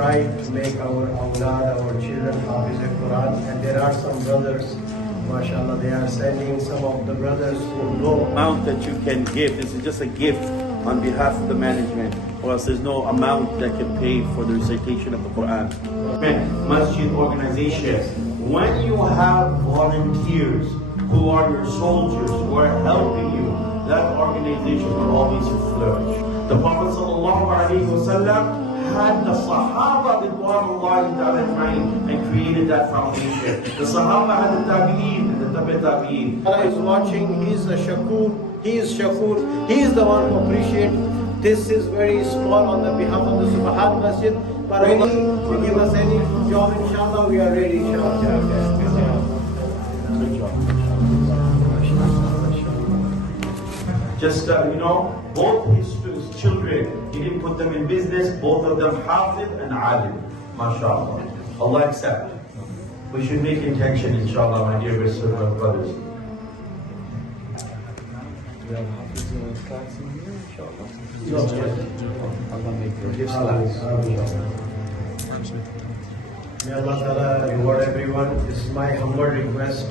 try to make our awlad, our children, Hafiz Quran, and there are some brothers, mashallah, they are sending some of the brothers who know. Amount that you can give, this is just a gift on behalf of the management, or else there's no amount that can pay for the recitation of the Quran. Masjid organization, when you have volunteers who are your soldiers, who are helping you, that organization will always flourish. The Prophet ﷺ had the Sahaba and created that foundation. The Sahaba had the Tabi'een and the Tabi'een. Allah is watching, He is a Shakur, He is Shakur, He is the one who appreciates. This is very small on the behalf of the Subhan Masjid, but ready to give us any job, inshallah, we are ready, inshallah. Just, both his children, he didn't put them in business, both of them Hafiz and Alim. MashaAllah. Allah accept. We should make intention, inshallah, my dear brothers. We have Hafiz class in here, inshallah. May Allah Ta'ala reward everyone. This is my humble request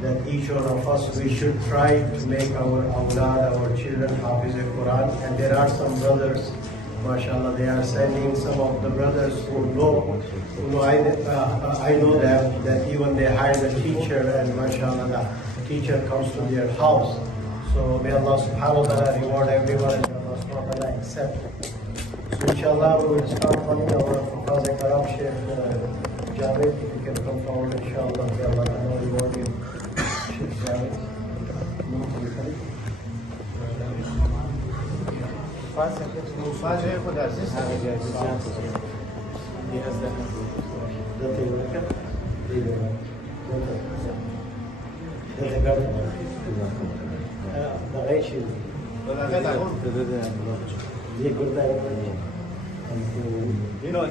that each one of us, we should try to make our awlad, our children, Hafiz Quran. And there are some brothers, mashallah, they are sending some of the brothers who know I know that even they hired a teacher, and mashallah, the teacher comes to their house. So may Allah SWT reward everyone, and Allah SWT accept. So inshallah, we will start calling our Hufaaz Karam Sheikh Javed, if you can come forward, inshallah. May Allah Ta'ala reward you.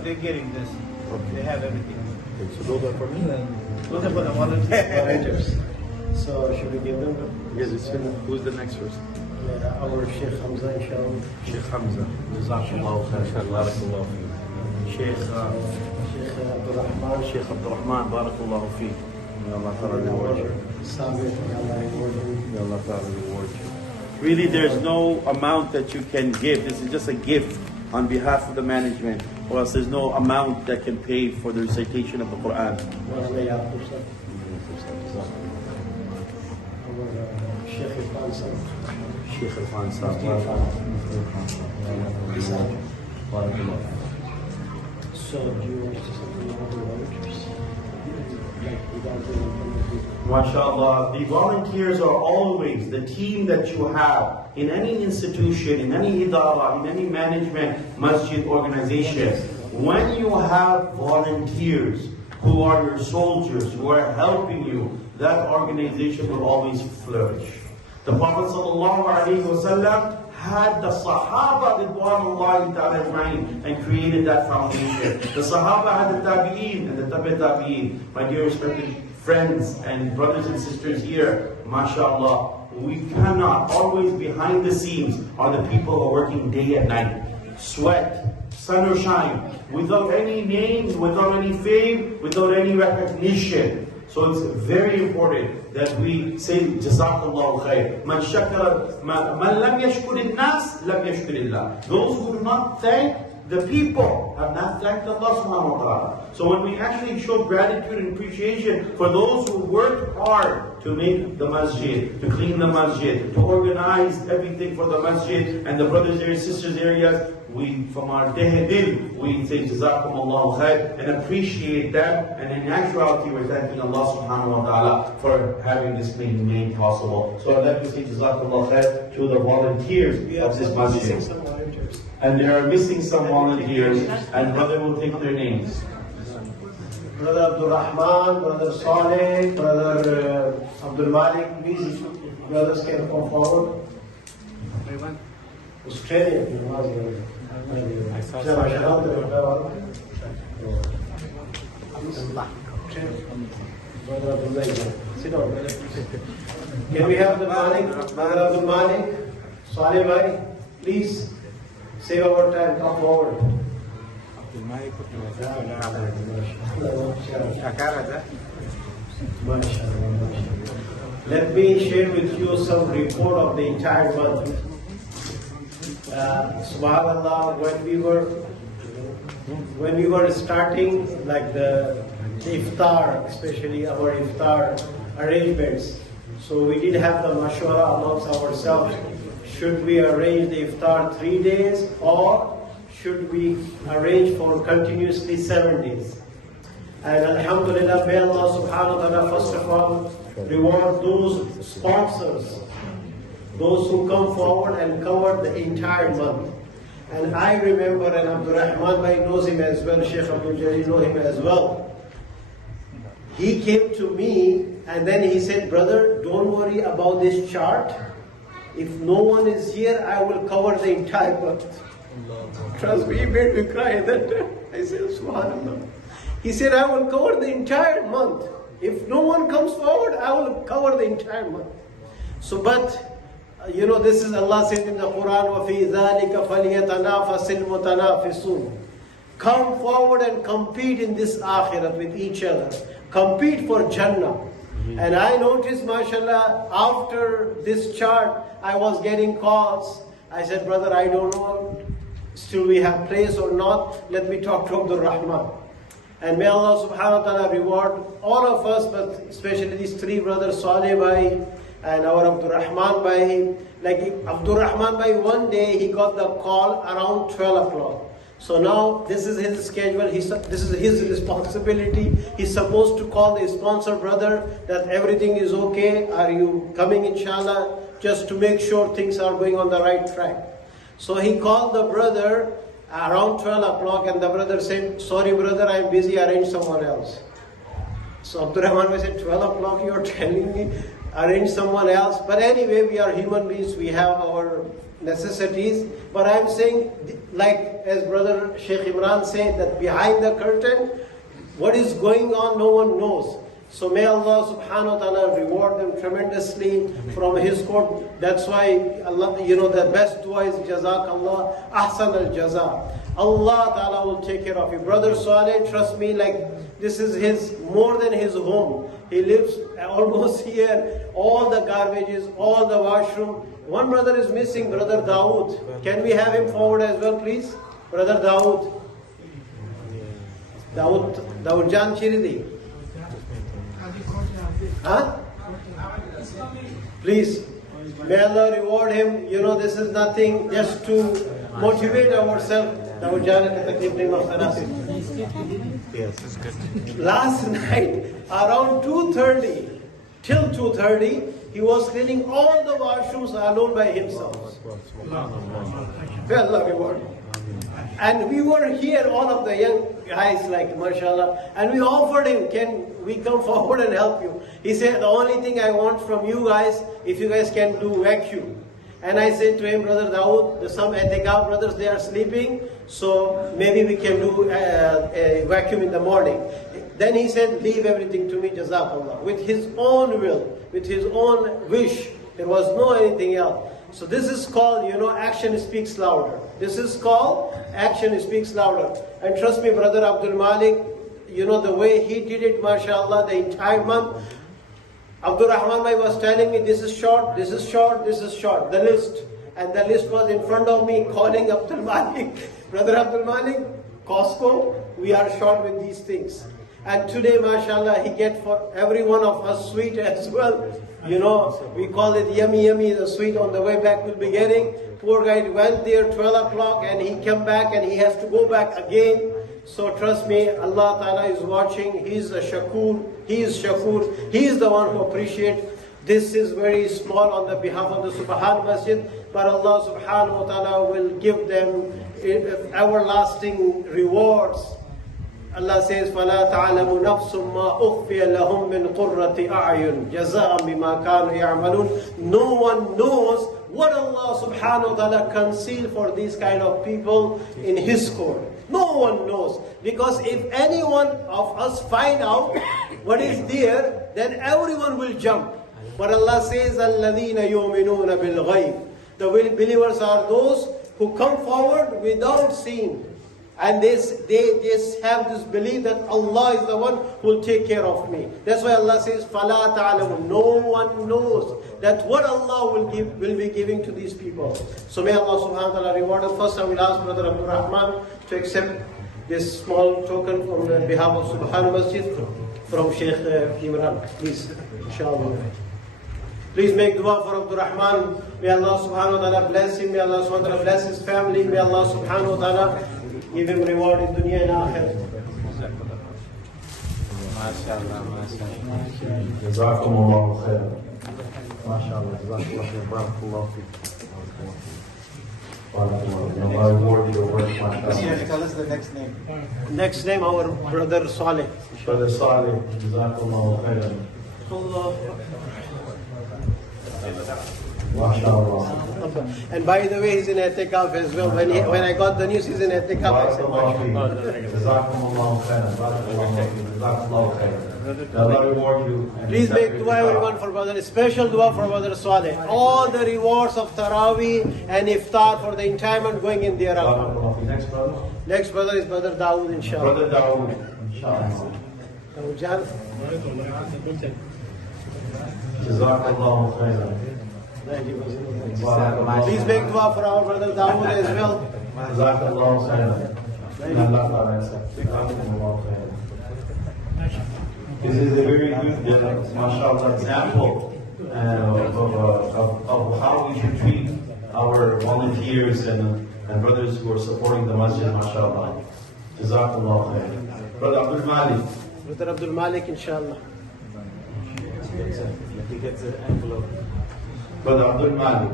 They're getting this. They have everything. So those are for me? Those are for the volunteers. So should we give them? Yes, who's the next person? Our Sheikh Hamza, inshallah. Sheikh Hamza. Jazakallahu khair. Barakallahu fi. Sheikh Abdul Rahman. Sheikh Abdul Rahman. Barakallahu fi. May Allah Ta'ala reward you. May Allah Ta'ala reward you. Really, there's no amount that you can give. This is just a gift on behalf of the management, or else there's no amount that can pay for the recitation of the Quran. Sheikh Irfan Sahib. So do you want to say something about the volunteers? MashaAllah, the volunteers are always the team that you have in any institution, in any idara, in any management, masjid organization. When you have volunteers who are your soldiers, who are helping you, that organization will always flourish. The Prophet ﷺ had the Sahaba and created that foundation. The Sahaba had the Tabi'een and the Tabi'een. My dear respected friends and brothers and sisters here, MashaAllah, we cannot, always behind the scenes are the people who are working day and night. Sweat, sun or shine, without any names, without any fame, without any recognition. So it's very important that we say Jazakallahu khair. Man shakara, man lam yashkur nas, lam yashkurillah. Those who do not thank the people have not thanked Allah subhanahu wa ta'ala. So when we actually show gratitude and appreciation for those who worked hard to make the masjid, to clean the masjid, to organize everything for the masjid and the brothers and sisters areas, we, from our dil, we say Jazakum Allahu khair and appreciate them. And in actuality, we're thanking Allah subhanahu wa ta'ala for having this being made possible. So I'd like to say Jazakum Allahu khair to the volunteers of this masjid. And they are missing some volunteers, and brother will take their names. Brother Abdul Rahman, Brother Saleh, Brother Abdul Malik, please, brothers can come forward. Australia. Sit down. Can we have the Malik, Brother Abdul Malik, Saleh bhai, please save our time, come forward. Let me share with you some report of the entire month. Subhanallah, when we were starting like the iftar, especially our iftar arrangements, so we did have the mashwara amongst ourselves. Should we arrange the iftar 3 days or should we arrange for continuously 7 days? And alhamdulillah, may Allah subhanahu wa ta'ala first of all reward those sponsors, those who come forward and cover the entire month. And I remember, and Abdul Rahman Bhai knows him as well, Sheikh Abdul Jalil knows him as well. He came to me and then he said, brother, don't worry about this chart. If no one is here, I will cover the entire month. Trust me, he made me cry that time. I said, Subhanallah. He said, I will cover the entire month. If no one comes forward, I will cover the entire month. So, but, this is Allah said in the Quran, وَفِي ذَلِكَ فَلْيَتَنَافَسِ الْمُتَنَافِسُونَ. Come forward and compete in this akhirat with each other. Compete for Jannah. And I noticed, mashallah, after this chart, I was getting calls. I said, brother, I don't know, still we have place or not. Let me talk to Abdul Rahman. And may Allah subhanahu wa ta'ala reward all of us, but especially these three brothers, Saleh Bhai and our Abdul Rahman Bhai. Like Abdul Rahman Bhai, one day he got the call around 12 o'clock. So now this is his schedule, this is his responsibility. He's supposed to call the sponsor brother that everything is okay, are you coming inshallah, just to make sure things are going on the right track. So he called the brother around 12 o'clock and the brother said, sorry brother, I'm busy, arrange someone else. So Abdul Rahman said, 12 o'clock you're telling me, arrange someone else. But anyway, we are human beings, we have our necessities. But I'm saying, like as brother Sheikh Imran said, that behind the curtain, what is going on, no one knows. So may Allah subhanahu wa ta'ala reward them tremendously from His court. That's why Allah, the best dua is Jazakallah Ahsan al Jaza. Allah ta'ala will take care of you. Brother Saleh, trust me, like this is his, more than his home. He lives almost here, all the garbages, all the washroom. One brother is missing, Brother Dawood. Can we have him forward as well, please? Brother Dawood. Dawood Jan Chiridi. Huh? Please, may Allah reward him. This is nothing, just to motivate ourselves. Last night, around 2:30, till 2:30, he was cleaning all the washrooms alone by himself. May Allah reward him. And we were here, all of the young guys, like mashallah, and we offered him, can we come forward and help you? He said, the only thing I want from you guys, if you guys can do vacuum. And I said to him, Brother Dawood, some Ittehad brothers, they are sleeping, so maybe we can do a vacuum in the morning. Then he said, leave everything to me, Jazakallah. With his own will, with his own wish, there was no anything else. So this is called, action speaks louder. This is called action speaks louder. And trust me, Brother Abdul Malik, the way he did it, mashallah, the entire month. Abdul Rahman Bhai was telling me, this is short, this is short, this is short, the list. And the list was in front of me, calling Abdul Malik. Brother Abdul Malik, Costco, we are short with these things. And today, mashallah, he gets for every one of us sweet as well. We call it yummy, yummy, the sweet on the way back we'll be getting. Poor guy went there 12 o'clock and he came back and he has to go back again. So trust me, Allah Ta'ala is watching. He is a shakur. He is shakur. He is the one who appreciates. This is very small on the behalf of the Subhan Masjid, but Allah Subhanahu wa Ta'ala will give them everlasting rewards. Allah says, فَلَا تَعْلَمُ نَفْسٌ مَا أُخْفِيَ لَهُم مِّن قُرَّةِ أَعْيُنٍ جَزَاءً بِمَا كَانُوا يَعْمَلُونَ. No one knows what Allah Subhanahu wa Ta'ala concealed for these kind of people in His court. No one knows. Because if any one of us find out what is there, then everyone will jump. But Allah says, الَّذِينَ يُؤْمِنُونَ بِالْغَيْبِ. The believers are those who come forward without seeing. And they just have this belief that Allah is the one who will take care of me. That's why Allah says, فَلَا تَعْلَمُ. No one knows that what Allah will be giving to these people. So may Allah subhanahu wa ta'ala reward us. First I will ask Brother Abdul Rahman to accept this small token on behalf of Subhan Masjid from Sheikh Imran. Please, inshallah. Please make dua for Abdul Rahman. May Allah subhanahu wa ta'ala bless him. May Allah subhanahu wa ta'ala bless his family. May Allah subhanahu wa ta'ala give him reward in dunya and akhirah. MashaAllah, MashaAllah. Jazakumullahu khairan. MashaAllah, Jazakallah khair. Barakallahu feek. Allah reward your work, mashallah. Tell us the next name. Next name, our brother Saleh. Brother Saleh, Jazakumullahu khairan. MashaAllah. And by the way, he's in Ittehad as well. When I got the news, he's in Ittehad. I said, Jazakumullahu khairan. Jazakumullahu khairan. Allah reward you. please make dua everyone for brother. Special dua for brother Saleh. All the rewards of Taraweeh and Iftar for the entire month going in their account. Next brother. Next brother is brother Dawood, inshallah. Brother Dawood, inshallah. Dawood Jan. Jazakallahu khairan. Please make dua for our brother Dawood as well. Jazakallahu khairan. Allah Ta'ala accept. Jazakumullahu khairan. This is a very good, mashallah, example of how we should treat our volunteers and brothers who are supporting the masjid, mashallah. Jazakallahu khairan. Brother Abdul Malik. Brother Abdul Malik, inshallah. He gets an envelope. Brother Abdul Malik.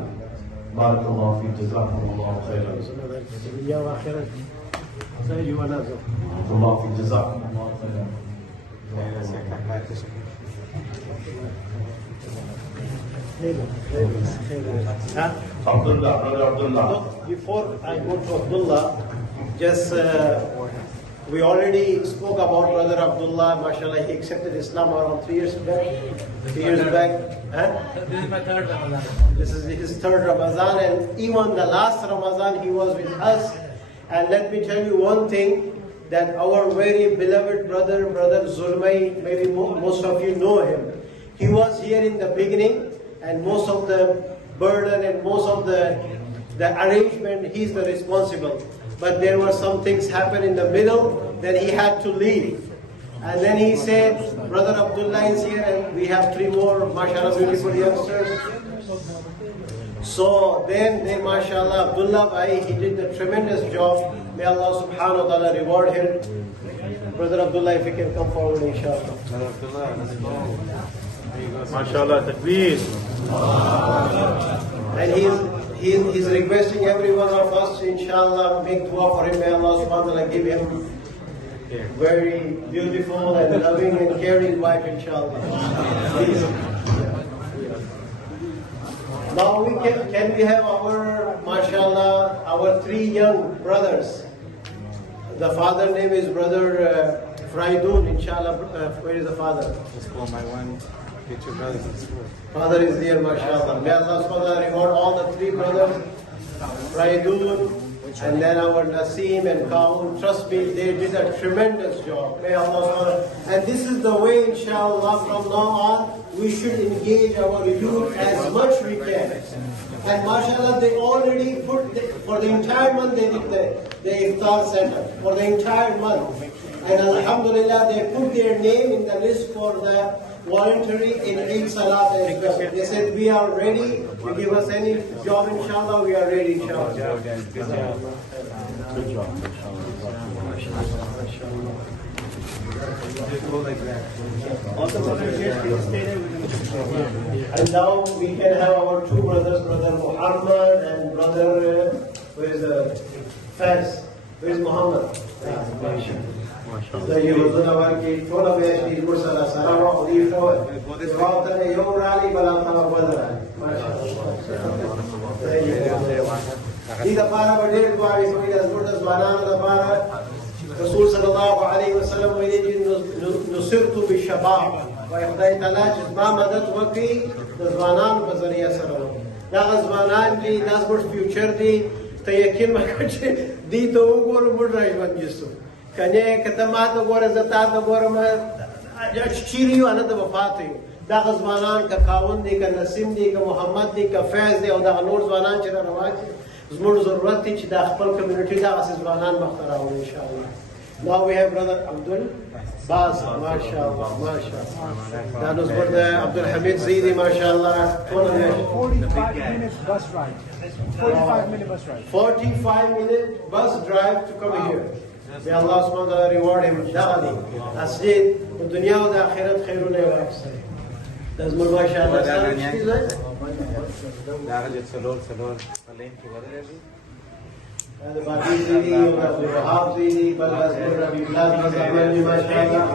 Barakallahu feek. Jazakumullahu khairan. Barakallahu feek. Jazakumullahu khairan. Abdullah, brother Abdullah. Before I go to Abdullah, just we already spoke about brother Abdullah. Mashallah, he accepted Islam around 3 years back. 3 years back. This is my third Ramadan. This is his third Ramadan, and even the last Ramadan he was with us. And let me tell you one thing, that our very beloved brother Zulmay, maybe most of you know him. He was here in the beginning, and most of the burden and most of the arrangement, he's the responsible. But there were some things happen in the middle, then he had to leave. And then he said, brother Abdullah is here, and we have 3 more, mashallah, beautiful youngsters. So then mashallah, Abdullah bhai, he did a tremendous job. May Allah subhanahu wa ta'ala reward him. Brother Abdullah, if you can come forward, inshallah. MashaAllah, takbir. And he's requesting every one of us, inshallah, make dua for him. May Allah subhanahu wa ta'ala give him very beautiful and loving and caring wife, inshallah. Please. Now can we have our, mashallah, our 3 young brothers. The father name is brother Fraidun, inshallah. Where is the father? Just call my one picture brothers at school. Father is there, mashallah. May Allah subhanahu wa ta'ala reward all the 3 brothers, Fraidun, and then our Naseem and Kaun. Trust me, they did a tremendous job. May Allah subhanahu wa ta'ala. And this is the way, inshallah, from now on, we should engage our youth as much we can. And mashallah, they already put, for the entire month, they did the Iftar Center, for the entire month. And alhamdulillah, they put their name in the list for the voluntary in Eid Salat as well. They said, we are ready, you give us any job, inshallah, we are ready, inshallah. Good job. And now we can have our 2 brothers, brother Muhammad and brother, where is Faz? Where is Muhammad? The Yudhunawar ki Ṭola Mesh ki Mursala Sarava Udifo, Rawatana Yomrali Balatana Badra. These are para Badil Bari, so he has put us Banana the Para. Rasul sallallahu alayhi wa sallam, we need Nusirtu bi Shabab. Wa Iqdai Talaj, Ma Madat Waki, the Zwanan Bazariya Sarava. That is Zwanan ki Nasburt future di. तो यकीन मत कीजिए دی ته وګورو موږ راژوندي شو کنه کته ما ته وګوره زه تا ته وګورم چیرې یو هلته به پاتې یو دغه ځوانان که خاوند دی که نسیم دی که محمد دی که فیض دی او دغه نور ځوانان چې را روان دي زموږ ضرورت دی چې د خپل کمیونټي دغسې ځوانان مخته راوړو انشاءالله. Now we have brother Abdul Baz, mashallah, mashallah. That was brother Abdul Hamid Zaidi, mashallah. 45 minutes bus ride. 45-minute bus ride. 45-minute bus drive to come here. May Allah SWT reward him. Da'ali. Asli, dunya wa da akhirat khairun wa afsar. That's more mashallah. هذا بعدين زيدي وحافظ زيدي بلغ ربي بلاد مزعماني ما شاء الله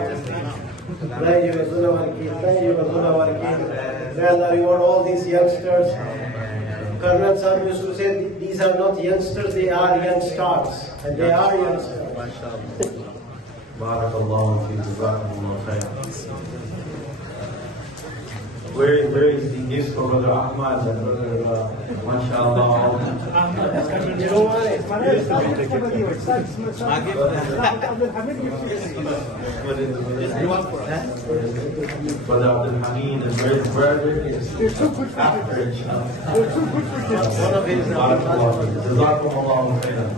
لا يجوزون وركيد لا يجوزون وركيد. May Allah reward all these youngsters. Colonel Sahib used to say these are not youngsters, they are young stars, and they are youngsters. Barakallahu fi jazakumullahu khairan. Where is the gift for Brother Ahmad and Brother mashallah? You know what? Brother Abdul Hamid and where is after inshallah. One of his jazakumullahu khairan.